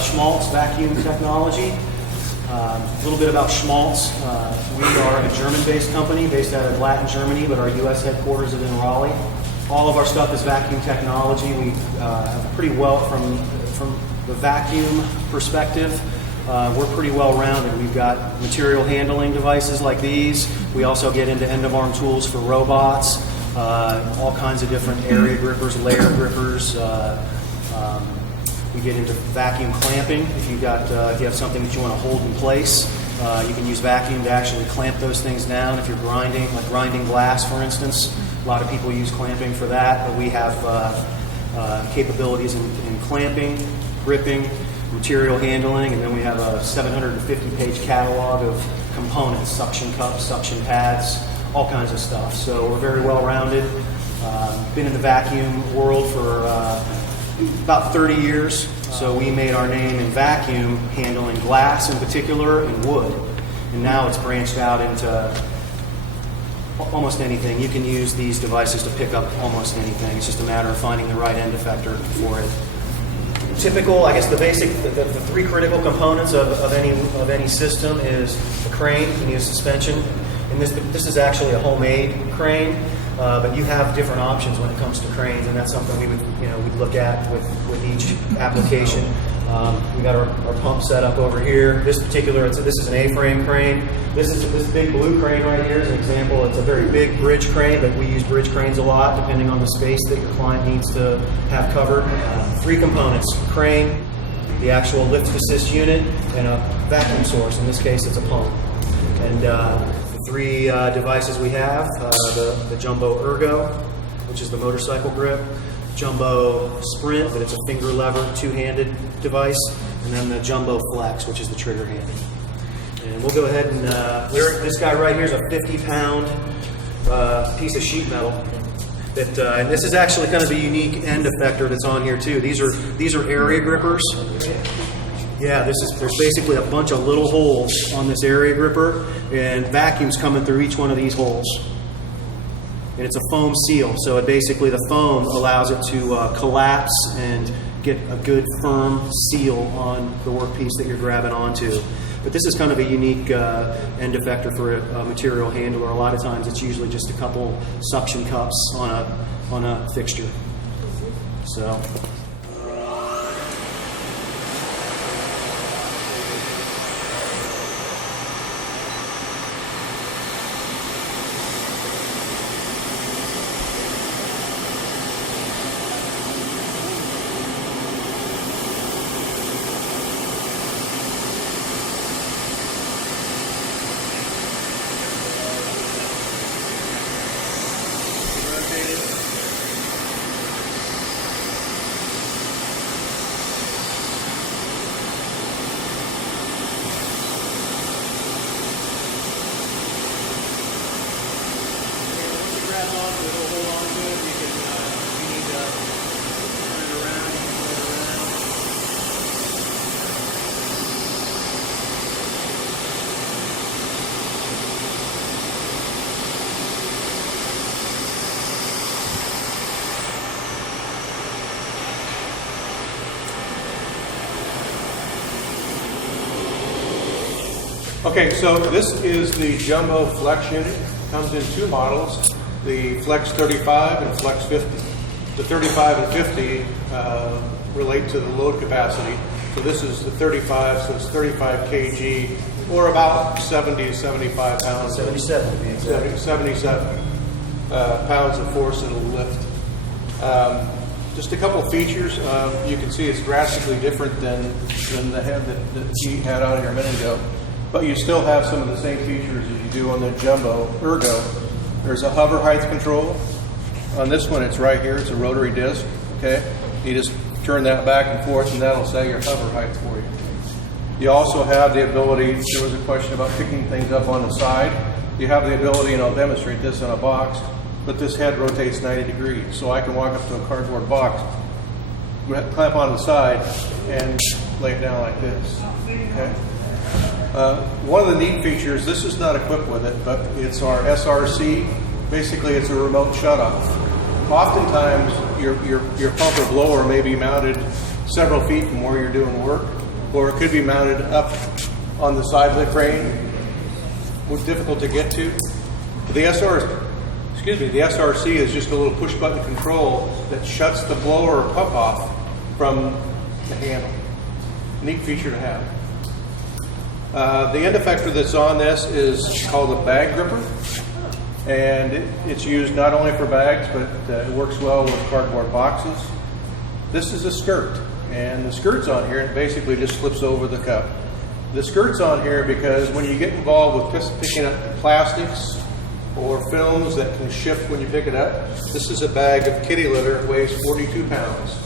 Schmalz vacuum technology. A little bit about Schmalz. We are a German-based company based out of Latin Germany, but our U.S. headquarters is in Raleigh. All of our stuff is vacuum technology. We have pretty well, from the vacuum perspective, we're pretty well-rounded. We've got material handling devices like these. We also get into end-of-arm tools for robots, all kinds of different area grippers, layer grippers. We get into vacuum clamping. If you have something that you want to hold in place, you can use vacuum to actually clamp those things down. If you're grinding, like grinding glass, for instance, a lot of people use clamping for that. But we have capabilities in clamping, gripping, material handling, and then we have a 750-page catalog of components: suction cups, suction pads, all kinds of stuff. So we're very well-rounded. Been in the vacuum world for about 30 years, so we made our name in vacuum, handling glass in particular and wood. And now it's branched out into almost anything. You can use these devices to pick up almost anything. It's just a matter of finding the right end effector for it. Typical, I guess the three critical components of any system is the crane. You can use suspension. And this is actually a homemade crane. But you have different options when it comes to cranes, and that's something we'd look at with each application. We got our pump set up over here. This is an A-frame crane. This big blue crane right here is an example. It's a very big bridge crane, but we use bridge cranes a lot depending on the space that your client needs to have covered. Three components: crane, the actual lift assist unit, and a vacuum source. In this case, it's a pump. And three devices we have, the Jumbo Ergo, which is the motorcycle grip, Jumbo Sprint, but it's a finger lever, two-handed device, and then the Jumbo Flex, which is the trigger handle. And we'll go ahead and, this guy right here is a 50-pound piece of sheet metal. And this is actually kind of a unique end effector that's on here too. These are area grippers. Yeah, there's basically a bunch of little holes on this area gripper, and vacuum's coming through each one of these holes. And it's a foam seal, so the foam allows it to collapse and get a good firm seal on the workpiece that you're grabbing onto. But this is kind of a unique end effector for a material handler. A lot of times it's usually just a couple suction cups on a fixture. So. Okay, so this is the Jumbo Flex unit. It comes in two models, the Flex 35 and Flex 50. The 35 and 50 relate to the load capacity. So this is the 35, so it's 35 kg, or about 70 to 75 pounds. 77 to be exact. 77 pounds of force it'll lift. Just a couple features. You can see it's drastically different than the head that he had on here a minute ago. But you still have some of the same features as you do on the Jumbo Ergo. There's a hover height control. On this one, it's right here. It's a rotary disc. Okay, you just turn that back and forth, and that'll set your hover height for you. You also have the ability. There was a question about picking things up on the side. You have the ability, and I'll demonstrate this on a box. But this head rotates 90 degrees, so I can walk up to a cardboard box, clamp on the side, and lay it down like this. Okay. One of the neat features, this is not equipped with it, but it's our SRC. Basically, it's a remote shutoff. Oftentimes, your pump or blower may be mounted several feet from where you're doing work, or it could be mounted up on the side of the crane. Difficult to get to. The SRC is just a little push button control that shuts the blower or pump off from the handle. Neat feature to have. The end effector that's on this is called a bag gripper, and it's used not only for bags, but it works well with cardboard boxes. This is a skirt, and the skirt's on here, and it basically just slips over the cup. The skirt's on here because when you get involved with picking up plastics or films that can shift when you pick it up, this is a bag of kitty litter. It weighs 42 pounds.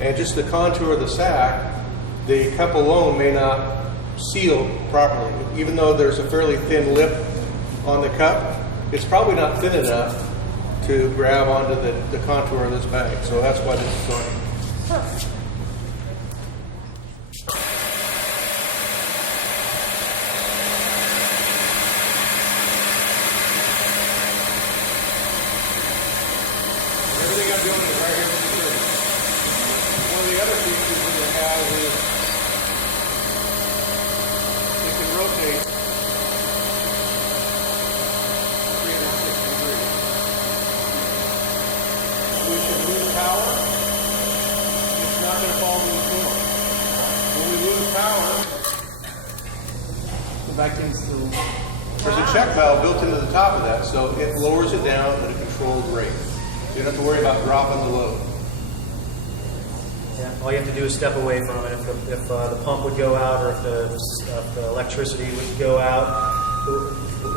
And just the contour of the sack, the cup alone may not seal properly. Even though there's a fairly thin lip on the cup, it's probably not thin enough to grab onto the contour of this bag. So that's why this is on here. Everything I'm doing is right here on the screen. One of the other features that it has is it can rotate 360 degrees. We should lose power. It's not going to fall to the floor. When we lose power, The vacuum still. there's a check valve built into the top of that, so it lowers it down at a controlled rate. So you don't have to worry about dropping the load. Yeah, all you have to do is step away from it. If the pump would go out, or if the electricity would go out,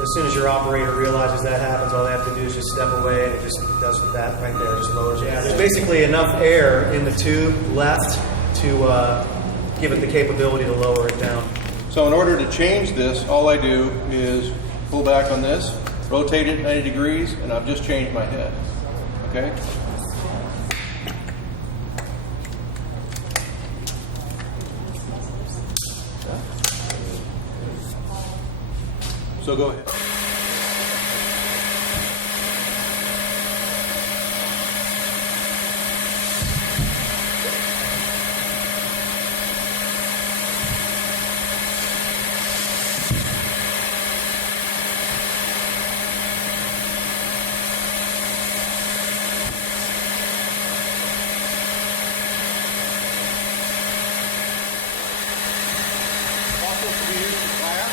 as soon as your operator realizes that happens, all they have to do is just step away, and it just does that right there, just lowers it. There's basically enough air in the tube left to give it the capability to lower it down. So in order to change this, all I do is pull back on this, rotate it 90 degrees, and I've just changed my head. Okay? So go ahead. Also to be used for glass.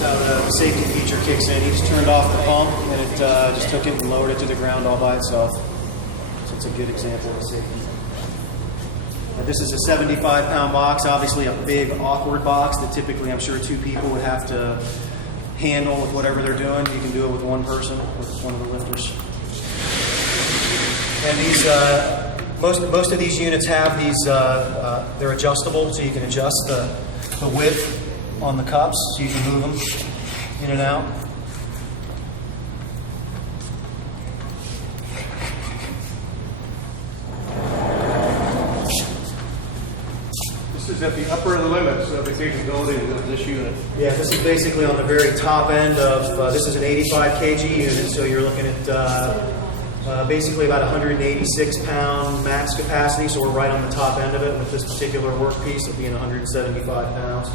The safety feature kicks in. He just turned off the pump, and it just took it and lowered it to the ground all by itself. So it's a good example of safety. Now, this is a 75-pound box, obviously a big, awkward box that typically I'm sure two people would have to handle with whatever they're doing. You can do it with one person, with one of the lifters. And these, most of these units have these, they're adjustable, so you can adjust the width on the cups, so you can move them in and out. This is at the upper limits of the capabilities of this unit. Yeah, this is basically on the very top end of, this is an 85 kg unit, so you're looking at basically about 186 pound max capacity, so we're right on the top end of it with this particular workpiece of being 175 pounds.